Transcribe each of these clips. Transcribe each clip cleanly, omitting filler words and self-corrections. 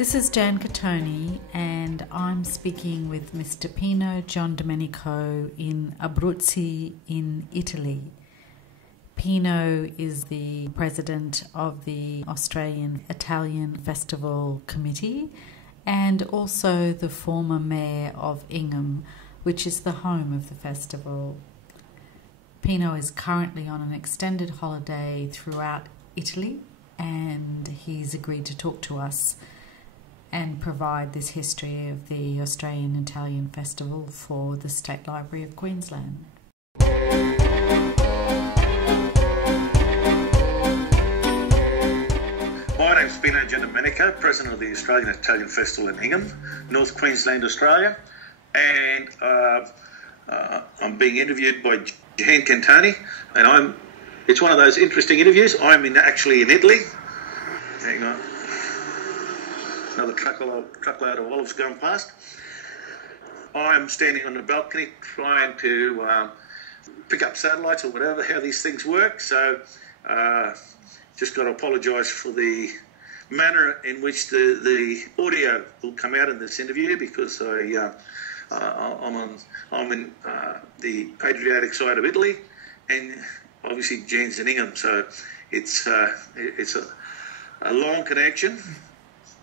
This is Jan Cattoni, and I'm speaking with Mr. Pino Giandomenico in Abruzzi in Italy. Pino is the president of the Australian Italian Festival Committee and also the former mayor of Ingham, which is the home of the festival. Pino is currently on an extended holiday throughout Italy, and he's agreed to talk to us and provide this history of the Australian Italian Festival for the State Library of Queensland. My name's Pino Giandomenico, President of the Australian Italian Festival in Ingham, North Queensland, Australia, and I'm being interviewed by Jan Cattoni, and it's one of those interesting interviews. I'm actually in Italy. Hang on. Another truckload of olives going past. I'm standing on the balcony trying to pick up satellites or whatever, how these things work. So just got to apologise for the manner in which the audio will come out in this interview, because I'm in the Adriatic side of Italy, and obviously Jan's in Ingham, so it's a long connection.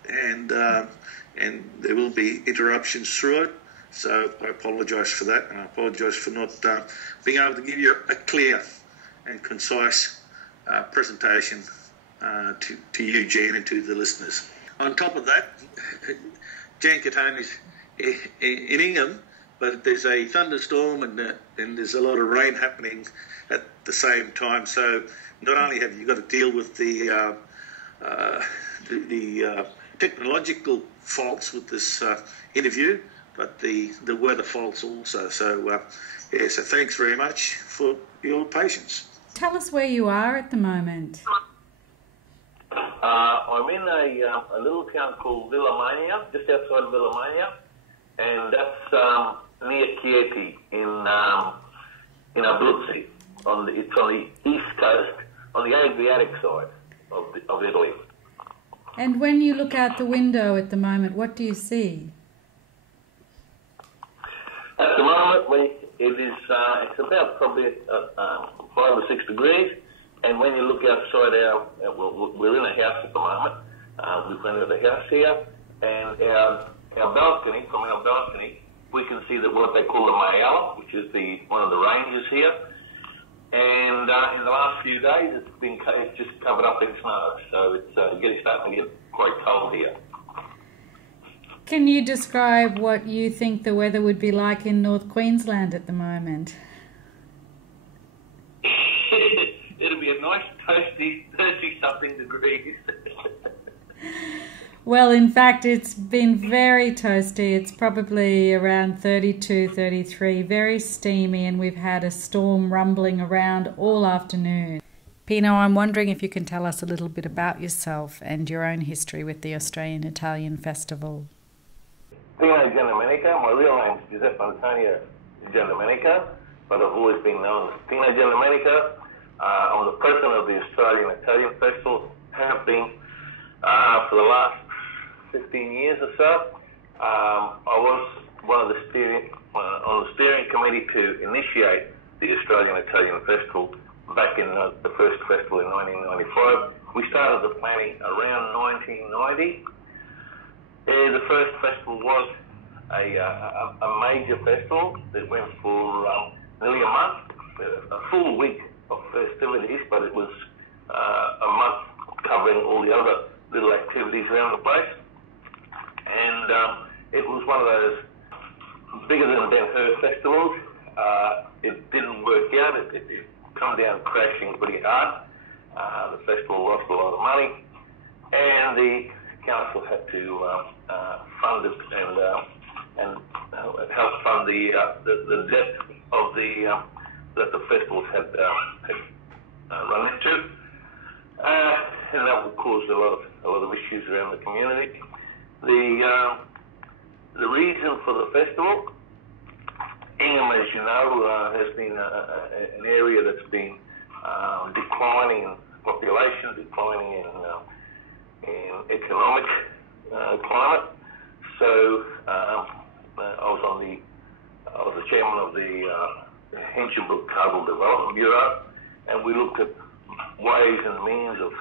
And there will be interruptions through it, so I apologise for that, and I apologise for not being able to give you a clear and concise presentation to you, Jan, and to the listeners. On top of that, Jan Cattoni is in Ingham, but there's a thunderstorm and there's a lot of rain happening at the same time, so not only have you got to deal with the technological faults with this interview, but the weather faults also. So so thanks very much for your patience. Tell us where you are at the moment. I'm in a little town called Villamania, just outside of Villamania, and that's near Chieti in Abruzzi. It's on the east coast, on the Adriatic side of Italy. And when you look out the window at the moment, what do you see? At the moment, it's about probably 5 or 6 degrees, and when you look outside we're in a house at the moment. We've rented a house here, and our balcony, from our balcony, we can see what they call the Mayala, which is one of the ranges here. And in the last few days, it's just covered up in snow, so it's starting to get quite cold here. Can you describe what you think the weather would be like in North Queensland at the moment? It'll be a nice, toasty, 30-something degrees. Well, in fact, it's been very toasty. It's probably around 32, 33, very steamy, and we've had a storm rumbling around all afternoon. Pino, I'm wondering if you can tell us a little bit about yourself and your own history with the Australian Italian Festival. Pino Giandomenico. My real name is Giuseppe Antonio Giandomenico, but I've always been known as Pino Giandomenico. I'm the president of the Australian Italian Festival, have been for the last 15 years or so. I was one of the on the steering committee to initiate the Australian Italian Festival back in the first festival in 1995. We started the planning around 1990. The first festival was a major festival that went for nearly a month, a full week of festivities, but it was a month covering all the other little activities around the place. And it was one of those bigger than Ben-Hur festivals. It didn't work out. It come down crashing pretty hard. The festival lost a lot of money, and the council had to fund it and help fund the debt of that the festivals had run into, and that would cause a lot of issues around the community. The reason for the festival, Ingham, as you know, has been an area that's been declining in population, declining in economic climate. So I was the chairman of the Hinchinbrook Tidal Development Bureau, and we looked at ways and means of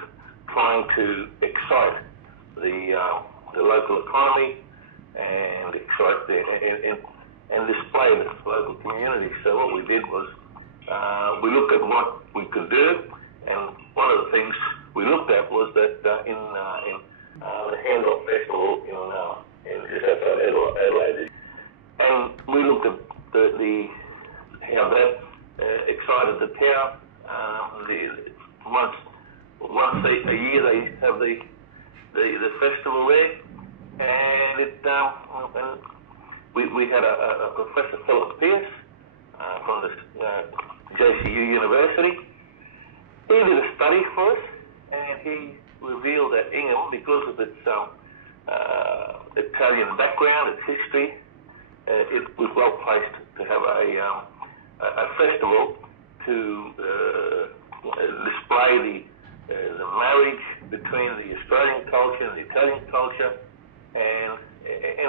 trying to excite the local economy and excite and display the local community. So what we did was we looked at what we could do, and one of the things we looked at was that in the Handoff Festival in just outside Adelaide, and we looked at how that excited the town. Once a year they have the festival there, and we had a Professor Philip Pearce from the JCU University. He did a study for us, and he revealed that Ingham, because of its Italian background, its history, it was well placed to have a festival to display the marriage between the Australian culture and the Italian culture, and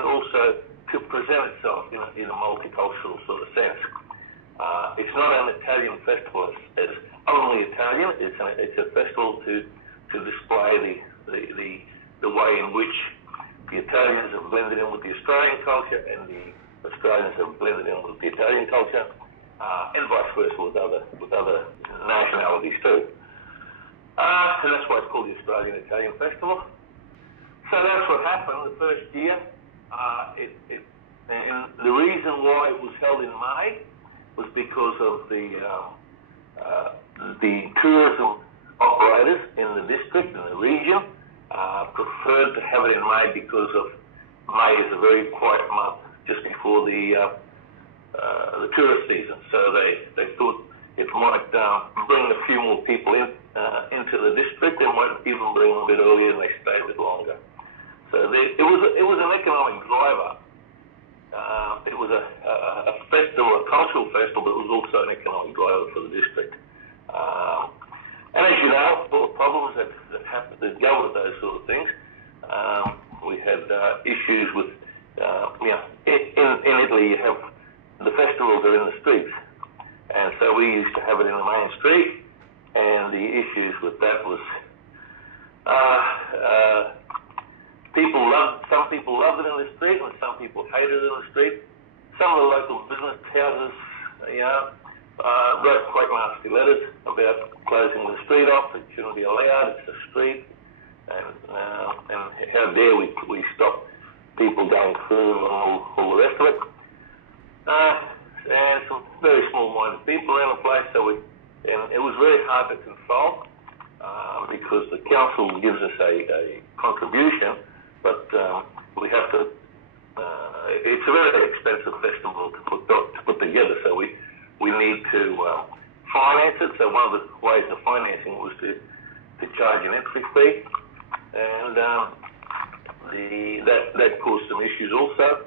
also to present itself in a multicultural sort of sense. It's not an Italian festival as only Italian. It's a festival to display the way in which the Italians have blended in with the Australian culture, and the Australians have blended in with the Italian culture, and vice versa with other nationalities too. So that's why it's called the Australian-Italian Festival. So that's what happened the first year. And the reason why it was held in May was because of the tourism operators in the district and the region preferred to have it in May, because of May is a very quiet month just before the tourist season. So they thought it might bring a few more people into the district. They might even bring them a bit earlier, and they stay a bit longer. So it was an economic driver. It was a festival, a cultural festival, but it was also an economic driver for the district. And as you know, all the problems that go with those sort of things, we had issues with, in Italy you have, the festivals are in the streets, and so we used to have it in the main street, and the issues with that was some people loved it in the street, and some people hated it in the street. Some of the local business houses, wrote quite nasty letters about closing the street off. It shouldn't be allowed. It's a street, and how dare we stop people going through and all the rest of it. And some very small-minded people around the place. And it was very hard to control because the council gives us a contribution, but we have to. It's a very expensive festival to put together, so we need to finance it. So one of the ways of financing was to charge an entry fee, and that caused some issues also.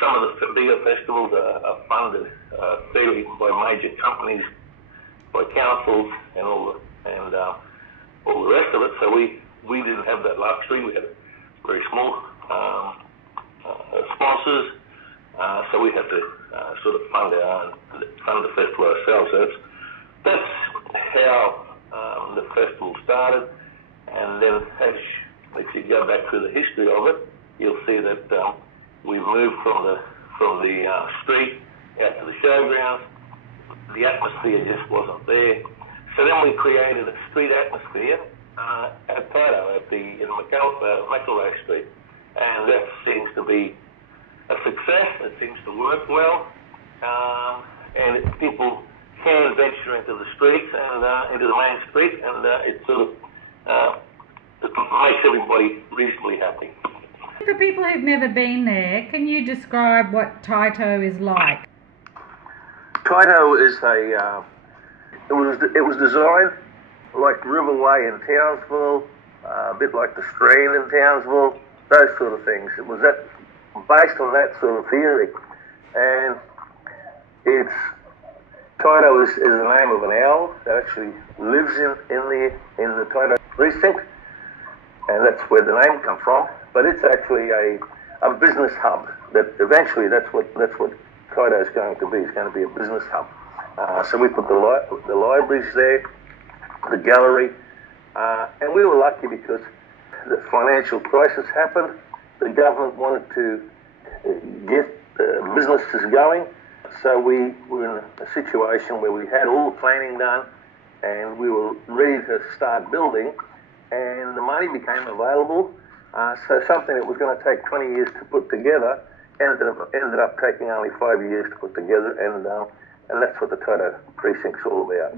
Some of the bigger festivals are funded fairly by major companies, by councils, and all the rest of it. So we didn't have that luxury. We had very small sponsors, so we had to sort of fund the festival ourselves. So that's how the festival started. And then, if you go back through the history of it, you'll see that we moved from the street out to the showgrounds. The atmosphere just wasn't there. So then we created a street atmosphere at Taito, in McElroy Street, and that seems to be a success. It seems to work well, and people can venture into the streets and into the main street, and it sort of it makes everybody reasonably happy. For people who've never been there, can you describe what Taito is like? Taito is it was designed like Riverway in Townsville, a bit like the Strait in Townsville, those sort of things. It was based on that sort of theory, and Taito is the name of an owl that actually lives in the Taito Precinct, and that's where the name comes from. But it's actually a business hub. That eventually that's what Taito is going to be. It's going to be a business hub. So we put the libraries there, the gallery, and we were lucky because the financial crisis happened. The government wanted to get businesses going, so we were in a situation where we had all the planning done and we were ready to start building, and the money became available. So something that was going to take 20 years to put together ended up taking only 5 years to put together, and that's what the Taito Precinct's all about.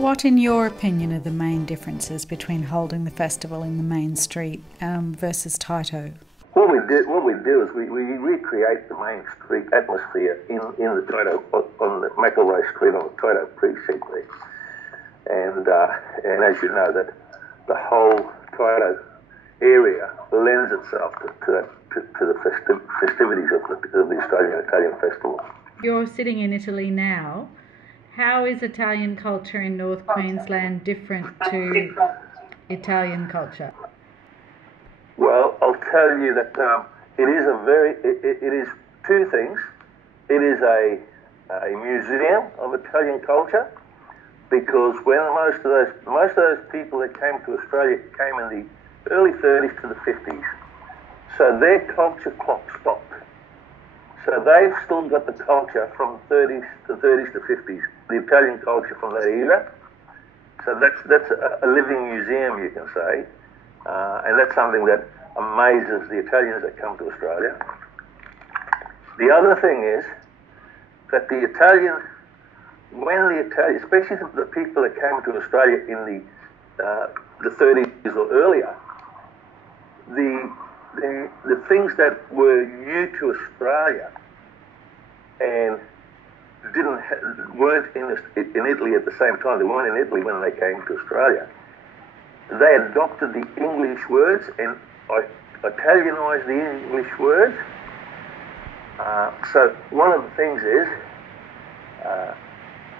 What, in your opinion, are the main differences between holding the festival in the main street versus Taito? What we do is we recreate the main street atmosphere in the Taito, on the McElroy Street on the Taito Precinct there. And as you know, that the whole Taito area lends itself to the festivities of the Italian Festival. You're sitting in Italy now. How is Italian culture in North Queensland different to Italian culture? Well, I'll tell you that it is two things. It is a museum of Italian culture, because when most of those people that came to Australia came in the early 30s to the 50s, so their culture clock stopped. So they've still got the culture from 30s to 50s, the Italian culture from that era. So that's a living museum, you can say. And that's something that amazes the Italians that come to Australia. The other thing is that especially the people that came to Australia in the 30s or earlier, the things that were new to Australia and weren't in Italy at the same time. They weren't in Italy when they came to Australia. They adopted the English words and Italianized the English words. So one of the things is,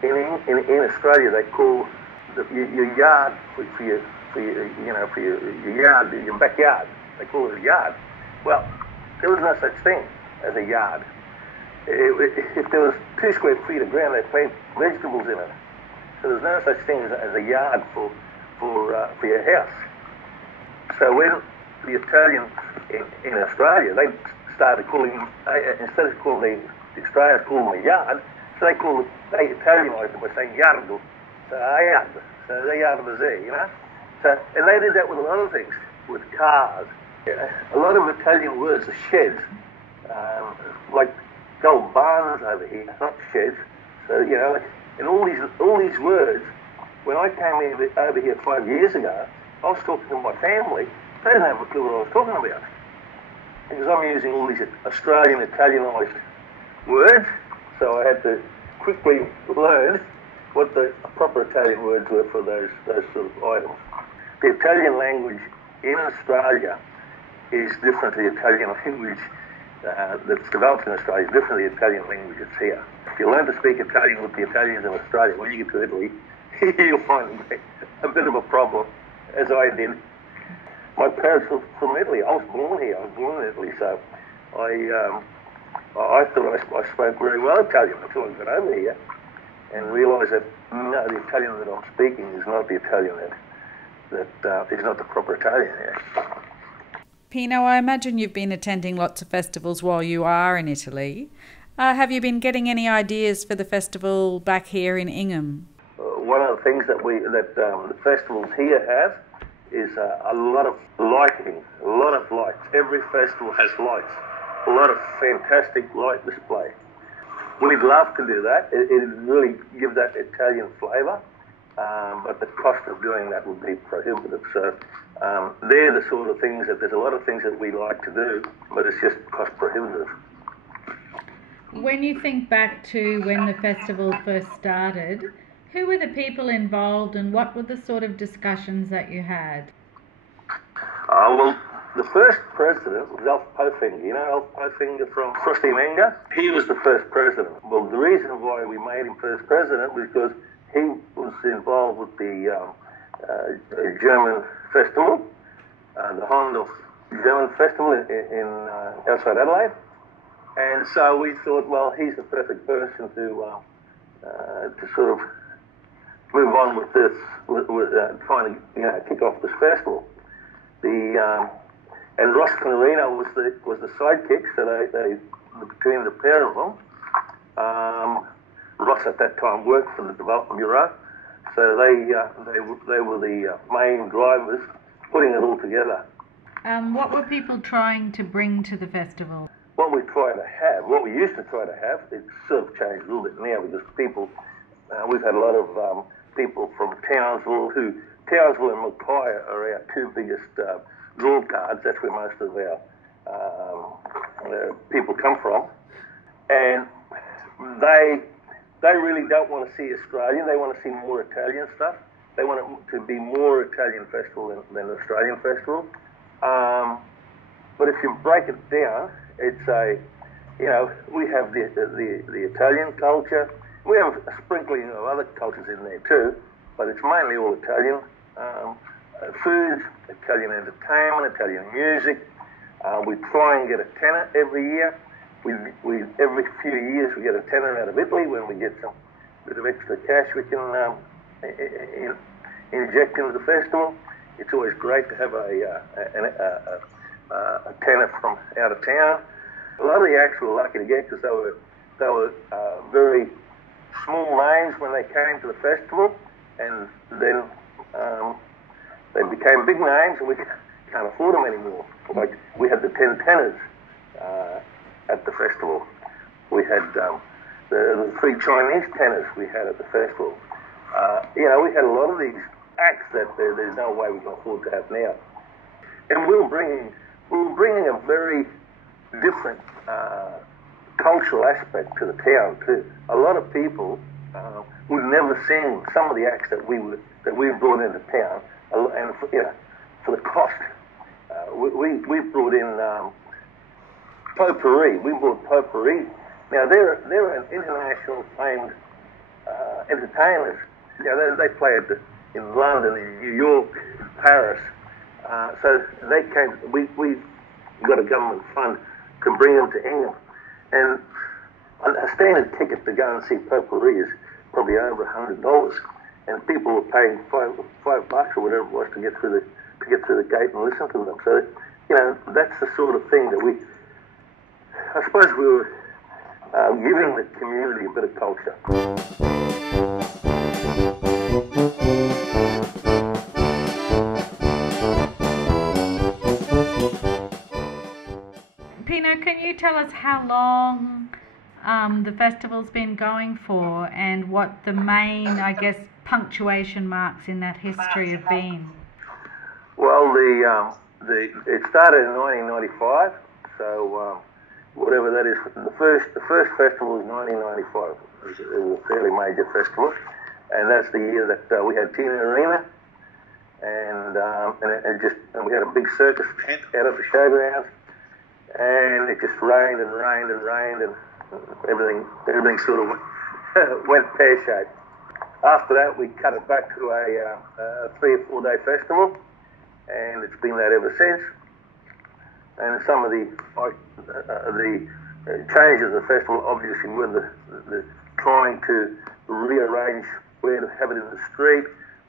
in Australia they call your yard for your yard, your backyard. They call it a yard. Well, there was no such thing as a yard. If there was 2 square feet of ground, they planted vegetables in it. So there's no such thing as a yard for your house. So when the Italians in Australia, they started calling, instead of calling the Australians calling them a yard, so they Italianized it by saying yardo. So a yard. So the yard was there, you know. So, and they did that with a lot of things, with cars. A lot of Italian words are sheds, like gold barns over here, not sheds. So, you know, and all these words, when I came over here 5 years ago, I was talking to my family. They didn't have a clue what I was talking about, because I'm using all these Australian Italianized words. So I had to quickly learn what the proper Italian words were for those sort of items. The Italian language in Australia is different to the Italian language that's developed in Australia. Is different to the Italian language that's here. If you learn to speak Italian with the Italians in Australia, when you get to Italy, you'll find a bit of a problem, as I did. My parents were from Italy. I was born here. I was born in Italy, so I thought I spoke very well Italian until I got over here and realised that no, the Italian that I'm speaking is not the Italian that is not the proper Italian here. Pino, I imagine you've been attending lots of festivals while you are in Italy. Have you been getting any ideas for the festival back here in Ingham? One of the things that the festivals here have is a lot of lighting, a lot of lights. Every festival has lights, a lot of fantastic light display. We'd love to do that. It'd really give that Italian flavour, but the cost of doing that would be prohibitive. So they're the sort of things there's a lot of things that we like to do, but it's just cost prohibitive. When you think back to when the festival first started, who were the people involved and what were the sort of discussions that you had? Well, The first president was Alf Pofinger. You know Alf Pofinger from Frosty Manga? He was the first president. Well, the reason why we made him first president was because he was involved with the German festival, the Hondorf German festival in outside Adelaide. And so we thought, well, he's the perfect person to sort of move on with this, trying to kick off this festival. And Ross Canarino was the sidekick, so they between the pair of them. Ross at that time worked for the Development Bureau, so they were the main drivers putting it all together. What were people trying to bring to the festival? What we used to try to have, it's sort of changed a little bit now because people, we've had a lot of people from Townsville and Mackay are our two biggest draw cards. That's where most of our people come from. And they really don't want to see Australian. They want to see more Italian stuff. They want it to be more Italian festival than Australian festival. But if you break it down, it's we have the Italian culture. We have a sprinkling of other cultures in there too, but it's mainly all Italian. Food, Italian entertainment, Italian music. We try and get a tenor every year. We every few years we get a tenor out of Italy when we get some bit of extra cash we can inject into the festival. It's always great to have a tenor from out of town. A lot of the acts were lucky to get because they were very small names when they came to the festival, and then they became big names, and we can't afford them anymore. Like we had the 10 tenors at the festival. We had the 3 Chinese tenors we had at the festival. We had a lot of these acts that there's no way we can afford to have now. And we were bringing a very different cultural aspect to the town too. A lot of people would never seen some of the acts that we brought into town, and for the cost, we brought in potpourri. We brought potpourri. Now they're an international famed entertainers. They play in London, in New York, in Paris. So they came. We got a government fund to bring them to England, and a standard ticket to go and see potpourri is probably over $100, and people were paying $5 or whatever it was to get through the gate and listen to them. So that's the sort of thing that I suppose we were giving the community a bit of culture. Pino, can you tell us how long the festival's been going for and what the main, punctuation marks in that history have been? Well, it started in 1995, so whatever that is. The first festival was 1995. It was a fairly major festival, and that's the year that we had Tina Arena, and we had a big circus tent out of the showgrounds. And it just rained and rained and rained, and everything sort of went pear-shaped. After that, we cut it back to a 3 or 4 day festival, and it's been that ever since. And some of the changes of the festival obviously were the trying to rearrange where to have it in the street.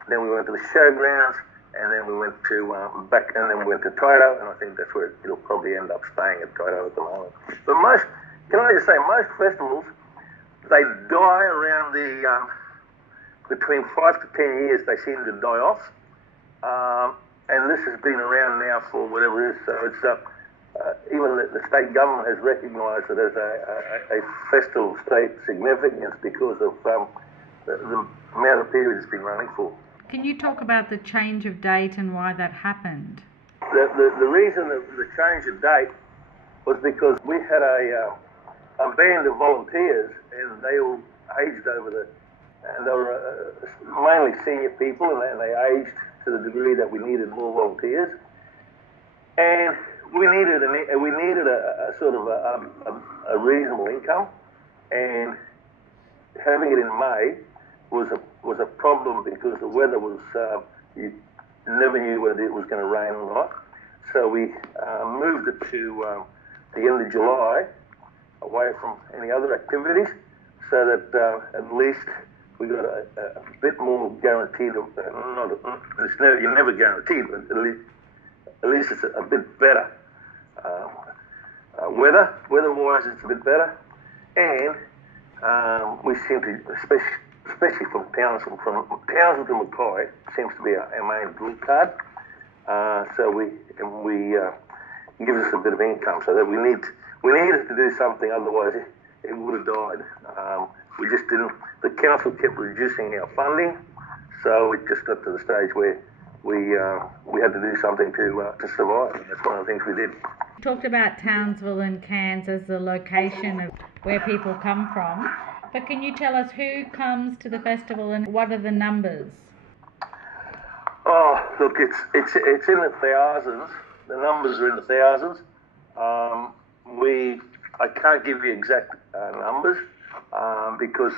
Then we went to the showgrounds. And then we went to we went to Taito, and I think that's where it'll probably end up staying at Taito at the moment. But most festivals, they die around between 5 to 10 years. They seem to die off, and this has been around now for whatever it is. So it's even the state government has recognised it as a festival of state significance because of the amount of period it's been running for. Can you talk about the change of date and why that happened? The reason of the change of date was because we had a band of volunteers, and they all aged and they were mainly senior people, and they aged to the degree that we needed more volunteers. and we needed a sort of a reasonable income, and having it in May was a problem because the weather was you never knew whether it was going to rain or not. So we moved it to the end of July, away from any other activities, so that at least we got a bit more guaranteed. You're never guaranteed, but at least it's a bit better. Weather-wise, it's a bit better, and we seem to, especially from Townsville to Mackay, seems to be our main blue card. So we gives us a bit of income, so that we needed to do something, otherwise it would have died. We just didn't. The council kept reducing our funding, so it just got to the stage where we had to do something to survive. And that's one of the things we did. You talked about Townsville and Cairns as the location of where people come from, but can you tell us who comes to the festival and what are the numbers? Oh, look, it's in the thousands. The numbers are in the thousands. I can't give you exact numbers because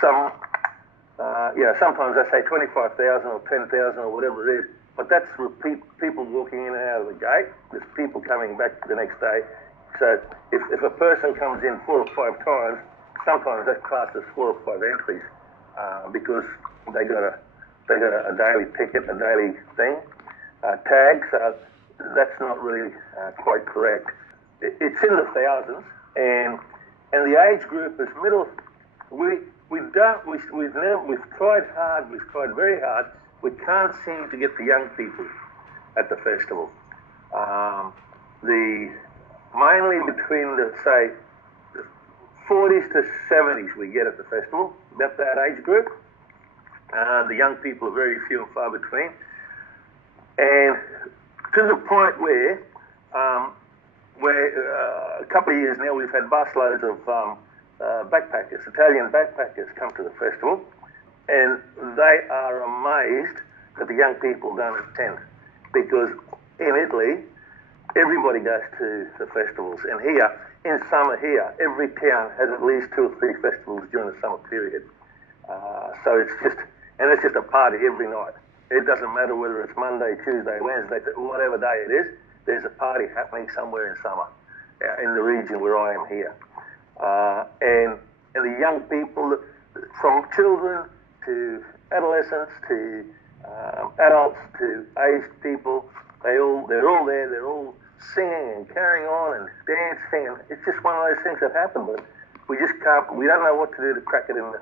sometimes I say 25,000 or 10,000 or whatever it is, but that's people walking in and out of the gate. There's people coming back the next day. So if a person comes in 4 or 5 times, sometimes that's classed as 4 or 5 entries because they got a daily ticket, a daily thing, tag. So that's not really quite correct. It's in the thousands, and the age group is middle. We've tried hard. We've tried very hard. We can't seem to get the young people at the festival. Mainly between the 40s to 70s we get at the festival, about that age group. The young people are very few and far between, and to the point where a couple of years now we've had busloads of backpackers, Italian backpackers, come to the festival, and they are amazed that the young people don't attend, because in Italy everybody goes to the festivals, and here in summer every town has at least 2 or 3 festivals during the summer period. So it's just a party every night. It doesn't matter whether it's Monday, Tuesday, Wednesday, whatever day it is, there's a party happening somewhere in summer in the region where I am here. And the young people, from children to adolescents to adults to aged people, they're all there, they're all singing and carrying on and dancing, and it's just one of those things that happen, but we don't know what to do to crack it in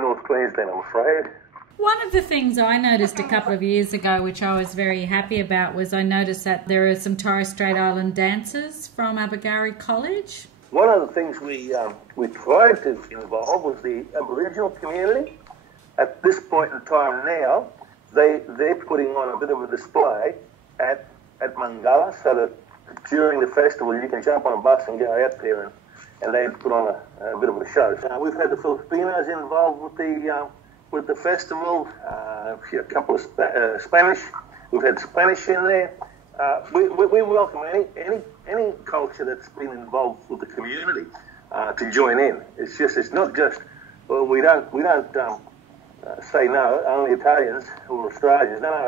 North Queensland, I'm afraid. One of the things I noticed a couple of years ago, which I was very happy about, was I noticed that there are some Torres Strait Island dancers from Aboriginal College. One of the things we tried to involve was the Aboriginal community. At this point in time now, they're putting on a bit of a display at Mangala, so that during the festival you can jump on a bus and go out there and they put on a bit of a show. So we've had the Filipinos involved with the festival, a couple of Spanish. We've had Spanish in there. We welcome any culture that's been involved with the community to join in. It's not just, well, we don't say no, only Italians or Australians. No,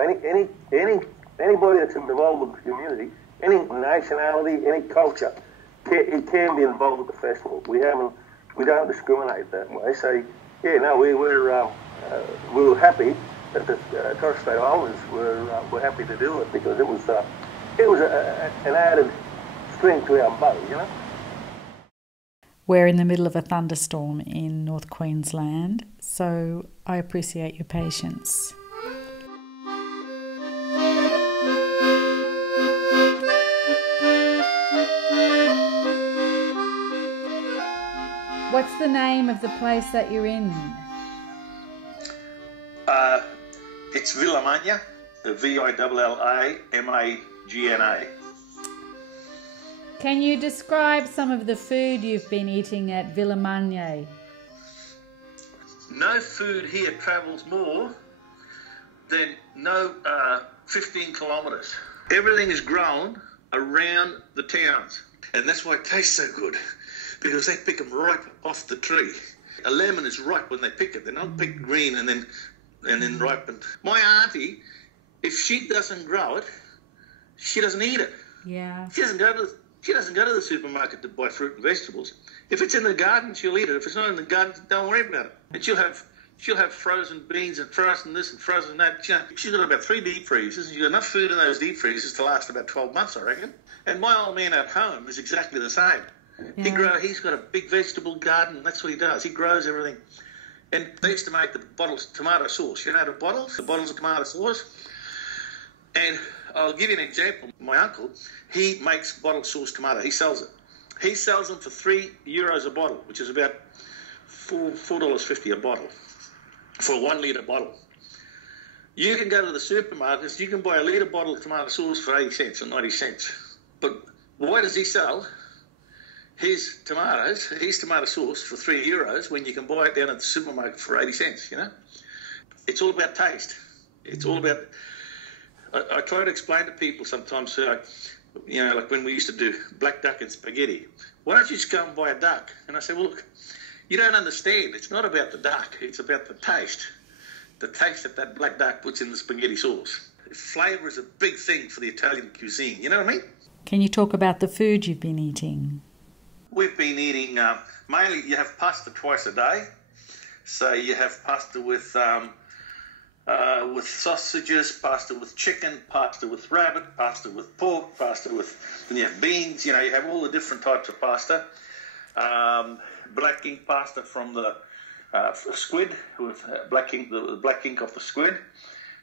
anybody that's involved with the community, any nationality, any culture, it can be involved with the festival. We don't discriminate that way. So we were happy that the Torres Strait Islanders were happy to do it, because it was an added string to our bow, you know. We're in the middle of a thunderstorm in North Queensland, so I appreciate your patience. What's the name of the place that you're in? It's Villamagna, Villamagna. Can you describe some of the food you've been eating at Villamagna? No food here travels more than 15 kilometres. Everything is grown around the towns. And that's why it tastes so good, because they pick them ripe off the tree. A lemon is ripe when they pick it. They're not picked green and then ripened. My auntie, if she doesn't grow it, she doesn't eat it. Yeah. She doesn't go to the supermarket to buy fruit and vegetables. If it's in the garden, she'll eat it. If it's not in the garden, don't worry about it. And she'll have frozen beans and frozen this and frozen that. She's got about 3 deep freezers, and she's got enough food in those deep freezers to last about 12 months, I reckon. And my old man at home is exactly the same. Yeah. He's got a big vegetable garden. That's what he does. He grows everything. And they used to make the bottles of tomato sauce. You know the bottles of tomato sauce? And I'll give you an example. My uncle, he makes bottled sauce tomato. He sells it. He sells them for €3 a bottle, which is about $4.50 a bottle for a 1 litre bottle. You can go to the supermarkets, you can buy a litre bottle of tomato sauce for 80 cents or 90 cents. But why does he sell his tomato sauce for €3 when you can buy it down at the supermarket for 80 cents, you know? It's all about taste. It's all about... I try to explain to people sometimes, like when we used to do black duck and spaghetti, why don't you just go and buy a duck? And I say, well, look, you don't understand. It's not about the duck. It's about the taste that black duck puts in the spaghetti sauce. Flavour is a big thing for the Italian cuisine, you know what I mean? Can you talk about the food you've been eating? We've been eating, mainly you have pasta twice a day. So you have pasta with sausages, pasta with chicken, pasta with rabbit, pasta with pork, then you have beans, you have all the different types of pasta. Black ink pasta from the squid, with the black ink off the squid.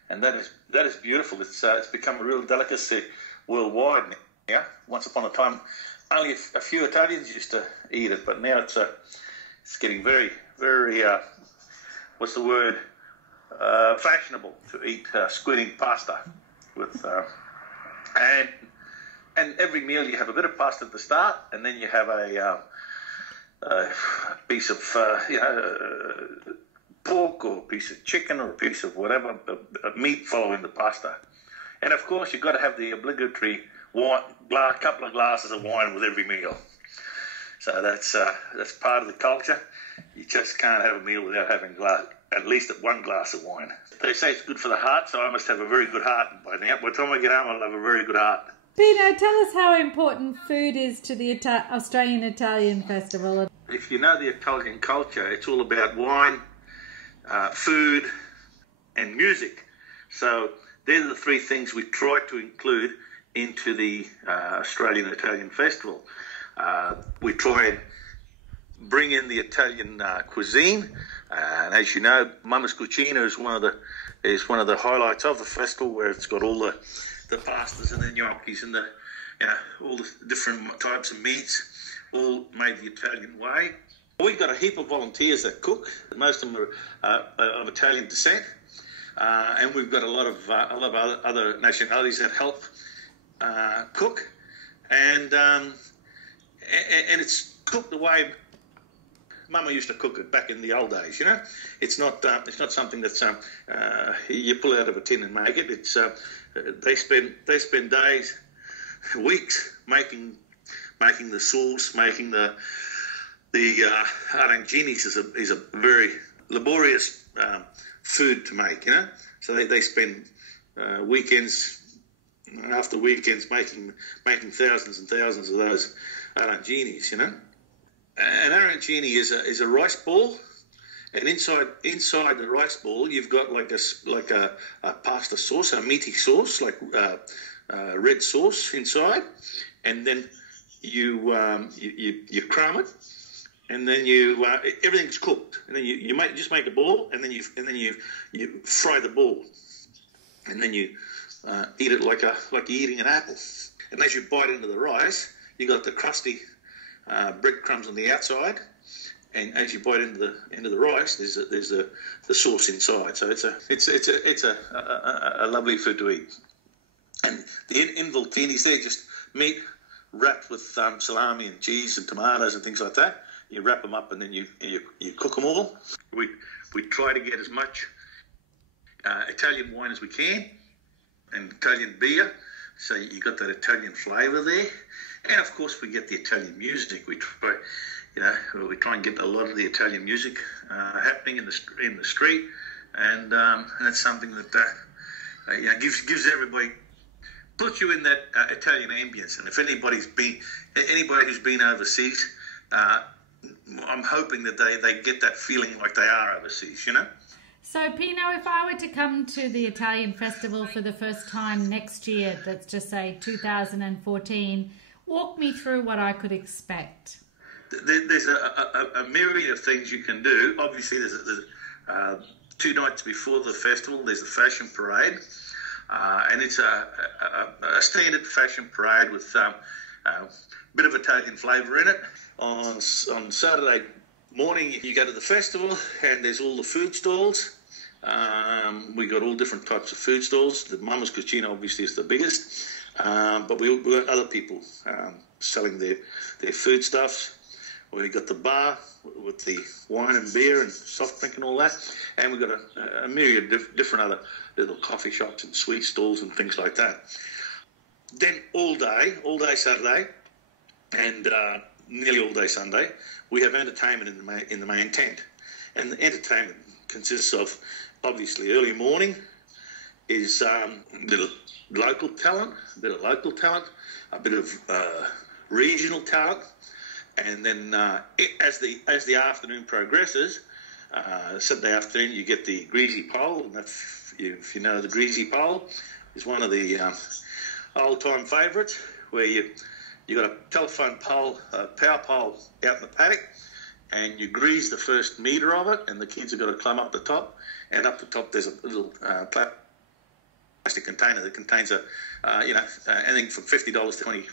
And that is beautiful. It's become a real delicacy worldwide now. Yeah? Once upon a time, only a few Italians used to eat it, but now it's getting very, very, fashionable to eat squid ink pasta with, and every meal you have a bit of pasta at the start, and then you have a piece of pork or a piece of chicken or a piece of whatever meat following the pasta, and of course you've got to have the obligatory couple of glasses of wine with every meal. So that's part of the culture. You just can't have a meal without having at least one glass of wine. They say it's good for the heart, so I must have a very good heart by now. By the time I get home, I'll have a very good heart. Pino, tell us how important food is to the Australian Italian Festival. If you know the Italian culture, it's all about wine, food, and music. So they're the 3 things we try to include into the Australian Italian Festival. We try and bring in the Italian cuisine, and as you know, Mama's Cucina is one of the highlights of the festival, where it's got all the pastas and the gnocchis and all the different types of meats, all made the Italian way. We've got a heap of volunteers that cook. Most of them are of Italian descent, and we've got a lot of other nationalities that help cook, and it's cooked the way Mama used to cook it back in the old days. It's not something that's you pull out of a tin and make it. It's they spend days, weeks making the sauce, making the arancinis is a very laborious food to make. So they spend weekends after weekends making thousands and thousands of those arancinis. An arancini is a rice ball, and inside the rice ball you've got like a pasta sauce, a meaty sauce, like red sauce inside, and then you crumb it, and then everything's cooked, and then you just make a ball, and then you fry the ball, and then you eat it like you're eating an apple. And as you bite into the rice, you got the crusty breadcrumbs on the outside, and as you bite into the rice, there's the sauce inside. So it's a lovely food to eat. And the involtinis, they're just meat wrapped with salami and cheese and tomatoes and things like that. You wrap them up and then you cook them all. We try to get as much Italian wine as we can, and Italian beer, So you got that Italian flavour there. And of course we get the Italian music. We try, we try and get a lot of the Italian music happening in the street, and that's something that gives everybody, puts you in that Italian ambience. And if anybody who's been overseas, I'm hoping that they get that feeling like they are overseas, So, Pino, if I were to come to the Italian festival for the first time next year, let's just say 2014, walk me through what I could expect. There's a myriad of things you can do. Obviously, there's 2 nights before the festival, there's the fashion parade, and it's a standard fashion parade with a bit of Italian flavour in it. On Saturday morning, you go to the festival, and there's all the food stalls. We got all different types of food stalls. The Mama's Cucina obviously is the biggest, but we got other people selling their foodstuffs. We got the bar with the wine and beer and soft drink and all that, and we've got a myriad of different other little coffee shops and sweet stalls and things like that. Then all day Saturday, and nearly all day Sunday, we have entertainment in the main tent, and the entertainment consists of, obviously, early morning is a bit of local talent, a bit of regional talent, and then as the afternoon progresses, Saturday afternoon, you get the greasy pole, and if you know the greasy pole, is one of the old-time favourites, where you got a telephone pole, a power pole out in the paddock, and you grease the first metre of it, and the kids have got to climb up the top, and up the top there's a little plastic container that contains anything from $50 to $25.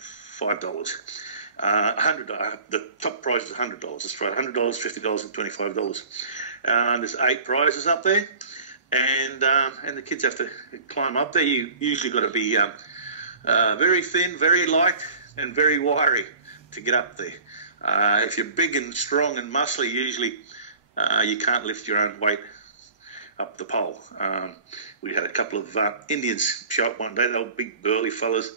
The top prize is $100. That's right, $100, $50, and $25. There's 8 prizes up there, and the kids have to climb up there. You usually got to be very thin, very light, and very wiry to get up there. If you're big and strong and muscly, usually you can't lift your own weight up the pole. We had a couple of Indians show up one day. They were big burly fellas,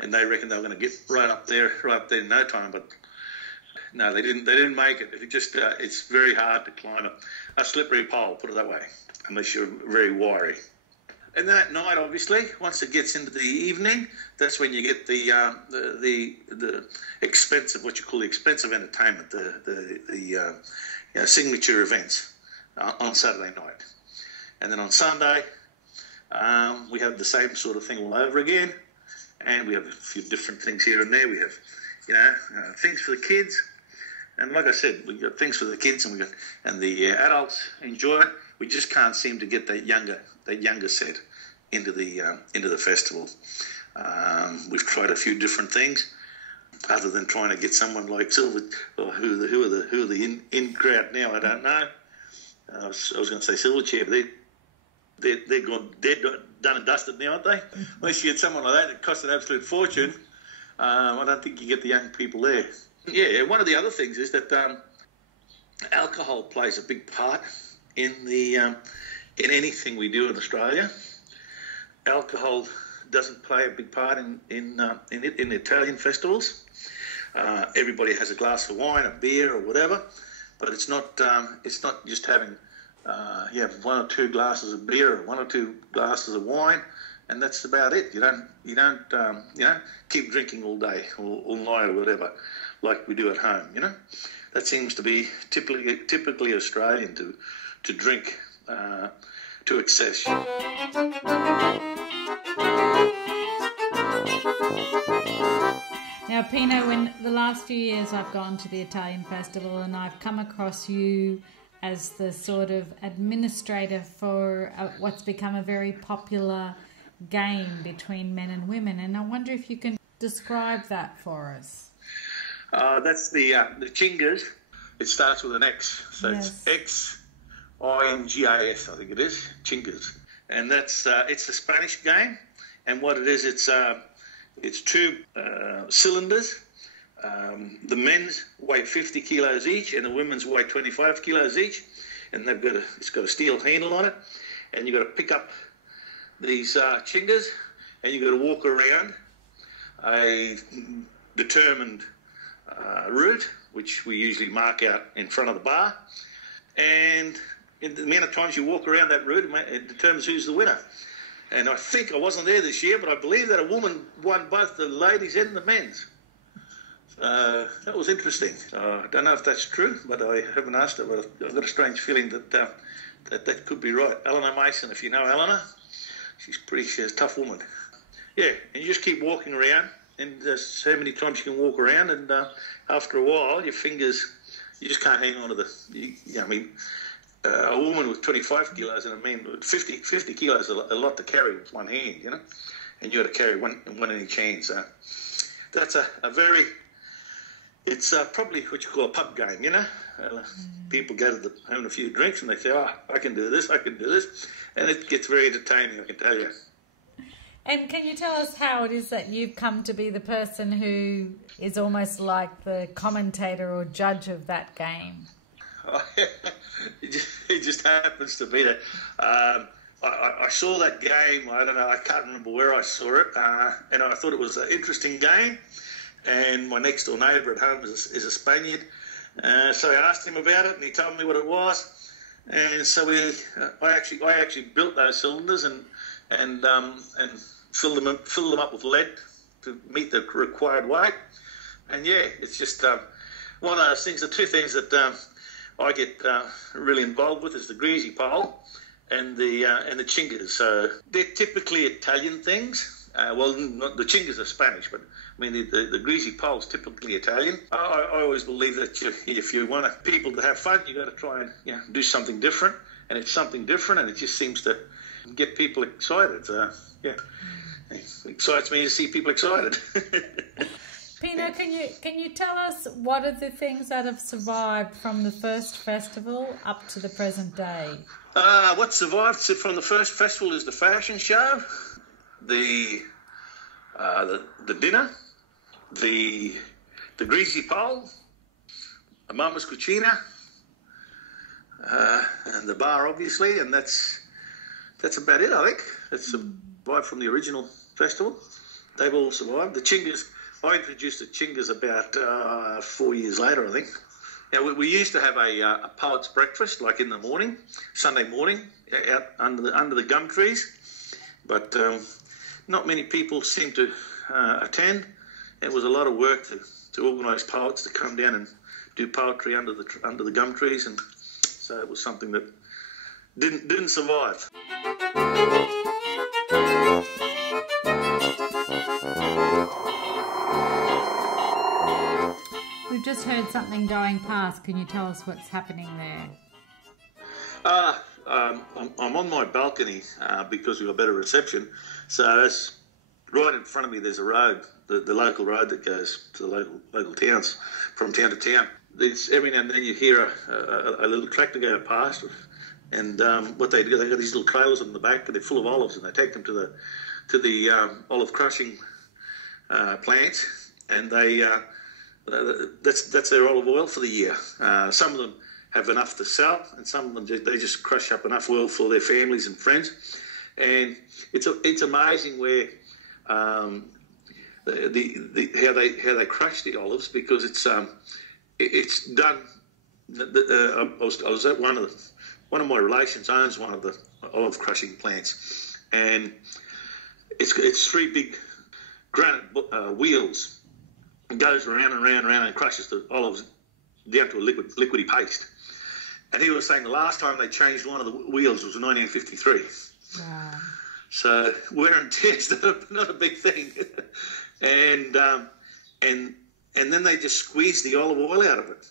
and they reckoned they were going to get right up there in no time. But no, they didn't make it. It's very hard to climb a slippery pole, put it that way, unless you're very wiry. And then at night, obviously, once it gets into the evening, that's when you get the expensive, what you call the expensive entertainment, the signature events on Saturday night. And then on Sunday, we have the same sort of thing all over again, and we have a few different things here and there. We have, things for the kids, and like I said, we got things for the kids, and the adults enjoy it. We just can't seem to get that younger set into the festival. We've tried a few different things, other than trying to get someone like Silver, or who are the in crowd now. I don't know. I was going to say Silverchair, but they're gone, they're done and dusted now, aren't they? Unless you get someone like that, it costs an absolute fortune. I don't think you get the young people there. Yeah, one of the other things is that alcohol plays a big part in anything we do in Australia. Alcohol doesn't play a big part in the Italian festivals. Everybody has a glass of wine, a beer, or whatever, but it's not just having 1 or 2 glasses of beer or 1 or 2 glasses of wine, and that's about it. You don't keep drinking all day or all night or whatever, like we do at home. That seems to be typically Australian to drink to excess. Now, Pino, in the last few years I've gone to the Italian festival, and I've come across you as the sort of administrator for what's become a very popular game between men and women, and I wonder if you can describe that for us. That's the Chingas. It starts with an X, so yes. It's Xingas, I think it is, Chingas, and that's it's a Spanish game, and what it is, it's 2 cylinders. The men's weigh 50 kilos each, and the women's weigh 25 kilos each, and it's got a steel handle on it, and you've got to pick up these Chingas, and you've got to walk around a determined route, which we usually mark out in front of the bar. And in the amount of times you walk around that route, it determines who's the winner. And I think I wasn't there this year, but I believe that a woman won both the ladies and the men's. That was interesting. I don't know if that's true, but I haven't asked her. But I've got a strange feeling that that could be right. Eleanor Mason, if you know Eleanor, she's a tough woman. Yeah, and you just keep walking around, and there's so many times you can walk around, and after a while, your fingers, you just can't hang on to a woman with 25 kilos and a man with 50 kilos is a lot to carry with one hand, and you got to carry one in each hand. So that's it's probably what you call a pub game, People go to having a few drinks and they say, I can do this, and it gets very entertaining, I can tell you. And can you tell us how it is that you've come to be the person who is almost like the commentator or judge of that game? It just happens to be that I saw that game. I don't know. I can't remember where I saw it, and I thought it was an interesting game. And my next door neighbour at home is a Spaniard, so I asked him about it, and he told me what it was. And so I actually built those cylinders and filled them up with lead to meet the required weight. And yeah, it's just one of those things. The two things that I get really involved with is the greasy pole and the Chingas. So they're typically Italian things. The Chingas are Spanish, but I mean the greasy pole is typically Italian. I always believe that if you want people to have fun, you got to try and do something different, and it's something different, and it just seems to get people excited. It excites me to see people excited. Pino, can you tell us what are the things that have survived from the first festival up to the present day? What survived from the first festival is the fashion show, the dinner, the greasy pole, a mama's cucina, and the bar, obviously, and that's about it, I think. That's survived from the original festival. They've all survived. The Chingas, I introduced the Chingas about 4 years later, I think. We used to have a poet's breakfast, like in the morning, Sunday morning, out under the gum trees, but not many people seemed to attend. It was a lot of work to organise poets to come down and do poetry under the gum trees, and so it was something that didn't survive. We've just heard something going past. Can you tell us what's happening there? I'm on my balcony because we've got better reception. So it's right in front of me. There's a road, the local road that goes to the local towns, from town to town. Every now and then you hear a little tractor go past, and what they do, they've got these little trailers on the back, but they're full of olives, and they take them to the olive crushing plants, and that's their olive oil for the year. Some of them have enough to sell, and some of them they just crush up enough oil for their families and friends. And it's amazing where how they crush the olives, because it's done. I was at one of my relations owns one of the olive crushing plants, and it's three big granite wheels. It goes around and around and around and crushes the olives down to a liquidy paste. And he was saying the last time they changed one of the wheels was in 1953. Wow. So wear and tear is not a big thing. And then they just squeeze the olive oil out of it.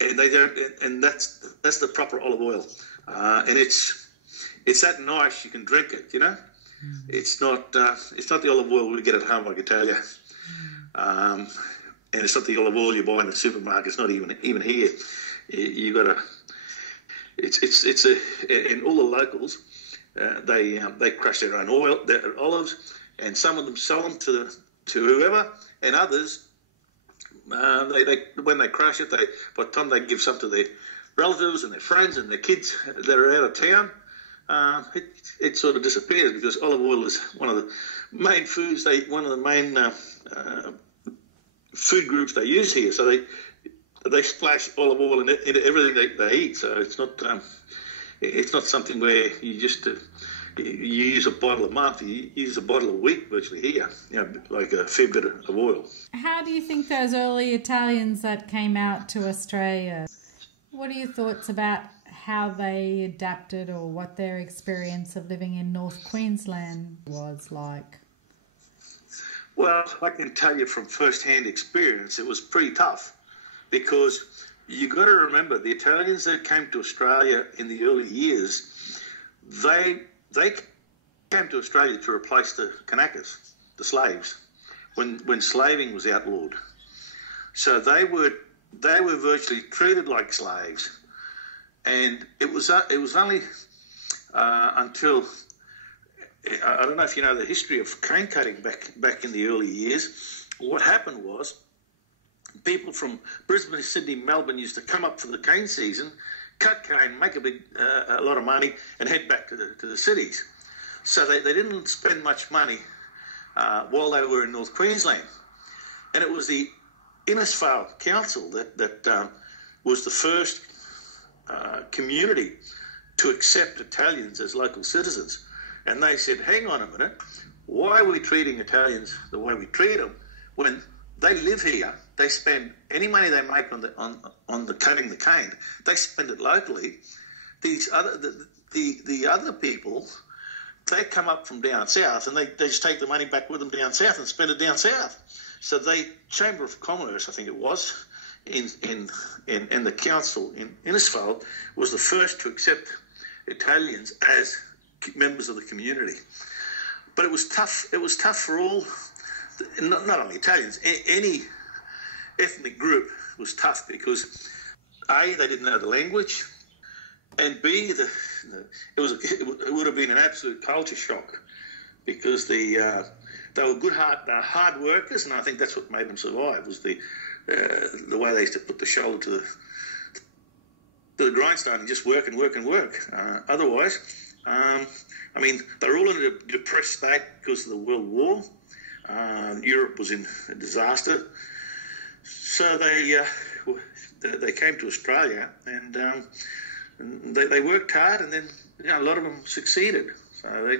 And they don't, and that's the proper olive oil. And it's that nice you can drink it, It's not the olive oil we get at home, I can tell you. And it's not the olive oil you buy in the supermarket. It's not even here. You got to. And all the locals, they crush their own oil, their olives, and some of them sell them to whoever, and others, they when they crush it, by the time they give some to their relatives and their friends and their kids that are out of town, it sort of disappears because olive oil is one of the main foods. One of the main food groups they use here. So they splash olive oil into everything they eat. So it's not something where you just you use a bottle a month. You use a bottle a week virtually here. Like a fair bit of oil. How do you think those early Italians that came out to Australia? What are your thoughts about how they adapted or what their experience of living in North Queensland was like? Well, I can tell you from first-hand experience, it was pretty tough because you got to remember the Italians that came to Australia in the early years, they came to Australia to replace the Chingas, the slaves, when slaving was outlawed. So they were virtually treated like slaves. And it was only until, I don't know if you know the history of cane cutting back in the early years. What happened was people from Brisbane, Sydney, Melbourne used to come up for the cane season, cut cane, make a lot of money, and head back to the cities. So they didn't spend much money while they were in North Queensland. And it was the Innisfail Council that was the first community to accept Italians as local citizens. And they said, hang on a minute, why are we treating Italians the way we treat them when they live here? They spend any money they make on the cutting the cane, they spend it locally. These the other people, they come up from down south and they just take the money back with them down south and spend it down south. So Chamber of Commerce, I think it was, in the council in Innisfail was the first to accept Italians as members of the community. But it was tough. It was tough for all, not only Italians, any ethnic group was tough because A, they didn't know the language, and B, it would have been an absolute culture shock because they were hard workers, and I think that's what made them survive was the way they used to put the shoulder to the grindstone and just work and work and work. Otherwise, I mean, they were all in a depressed state because of the World War. Europe was in a disaster. So they came to Australia and they worked hard, and then a lot of them succeeded.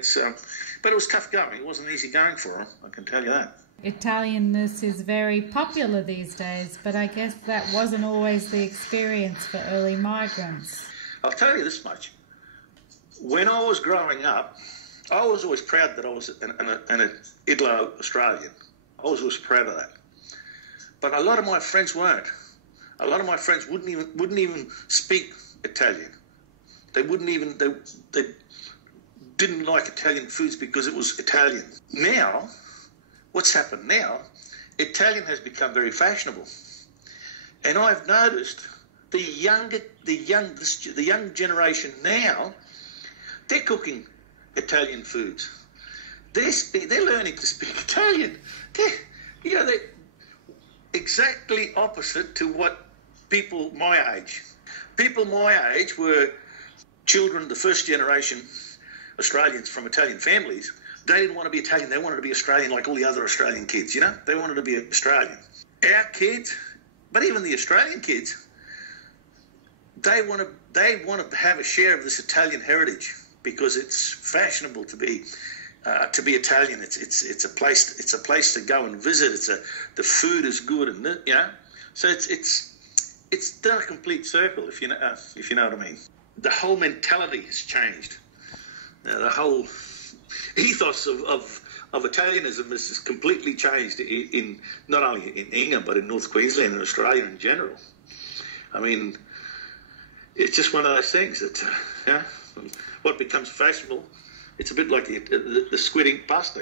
So but it was tough going. It wasn't easy going for them, I can tell you that. Italianness is very popular these days, but I guess that wasn't always the experience for early migrants. I'll tell you this much. When I was growing up, I was always proud that I was an Idlo Australian. I was always proud of that. But a lot of my friends weren't. A lot of my friends wouldn't even speak Italian. They didn't like Italian foods because it was Italian. Now, what's happened now? Italian has become very fashionable, and I've noticed the young generation now, they're cooking Italian foods. They're learning to speak Italian. They're exactly opposite to what people my age were children, the first generation Australians from Italian families. They didn't want to be Italian. They wanted to be Australian like all the other Australian kids, They wanted to be Australian. Our kids, but even the Australian kids, they want to have a share of this Italian heritage because it's fashionable to be Italian. It's a place to go and visit. The food is good, and So it's done a complete circle, if you know what I mean. The whole mentality has changed. The whole ethos of Italianism has completely changed in not only in Ingham but in North Queensland and Australia in general. I mean, it's just one of those things that what becomes fashionable. It's a bit like the squid ink pasta.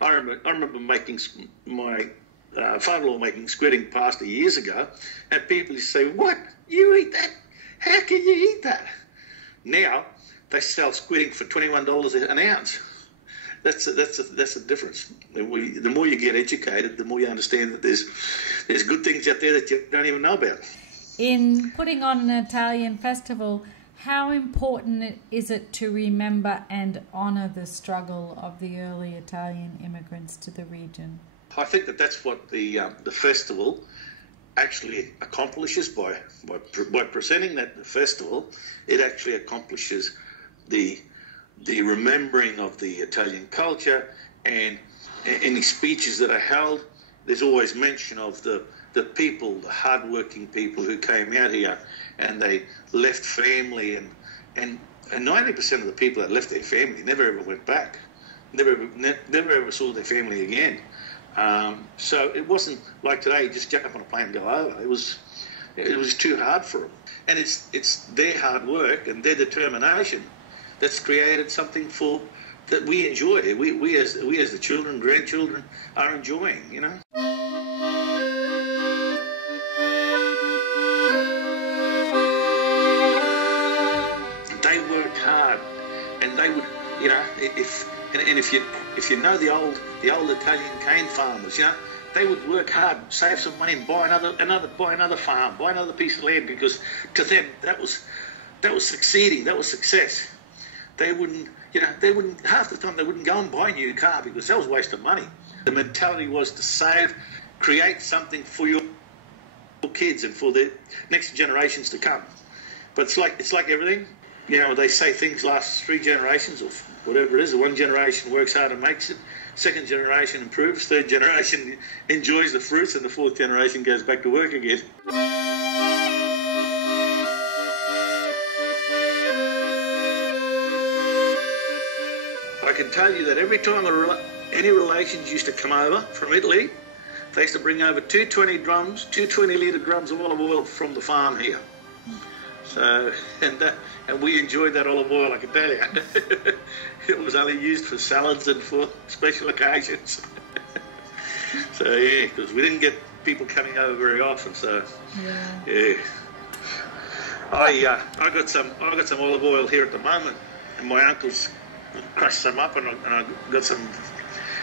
I remember making my father-in-law making squid ink pasta years ago, and people used to say, "What? You eat that? How can you eat that?" Now they sell squid ink for $21 an ounce. That's a difference. The more you get educated, the more you understand that there's good things out there that you don't even know about. In putting on an Italian festival, How important is it to remember and honour the struggle of the early Italian immigrants to the region? I think that's what the festival actually accomplishes by presenting the festival. It actually accomplishes the remembering of the Italian culture, and any speeches that are held, there's always mention of the people, the hard-working people who came out here and they left family, and 90% of the people that left their family never ever went back, never ever saw their family again. So it wasn't like today, just jump up on a plane and go over. It was too hard for them, and it's their hard work and their determination that's created something that we enjoy. We as the children, grandchildren are enjoying, you know. They worked hard, and they would, you know, if you know the old Italian cane farmers, you know, they would work hard, save some money, and buy another farm, buy another piece of land, because to them that was succeeding, that was success. They wouldn't half the time they wouldn't go and buy a new car because that was a waste of money. The mentality was to save, create something for your kids and for the next generations to come. But it's like everything, you know. They say things last 3 generations or whatever it is. One generation works hard and makes it. Second generation improves. Third generation enjoys the fruits, and the fourth generation goes back to work again. I can tell you that every time any relations used to come over from Italy, they used to bring over 2 20-litre drums of olive oil from the farm here. So, and we enjoyed that olive oil, I can tell you. It was only used for salads and for special occasions. So yeah, because we didn't get people coming over very often. So yeah. I got some olive oil here at the moment, and my uncle's crushed some up, and I got some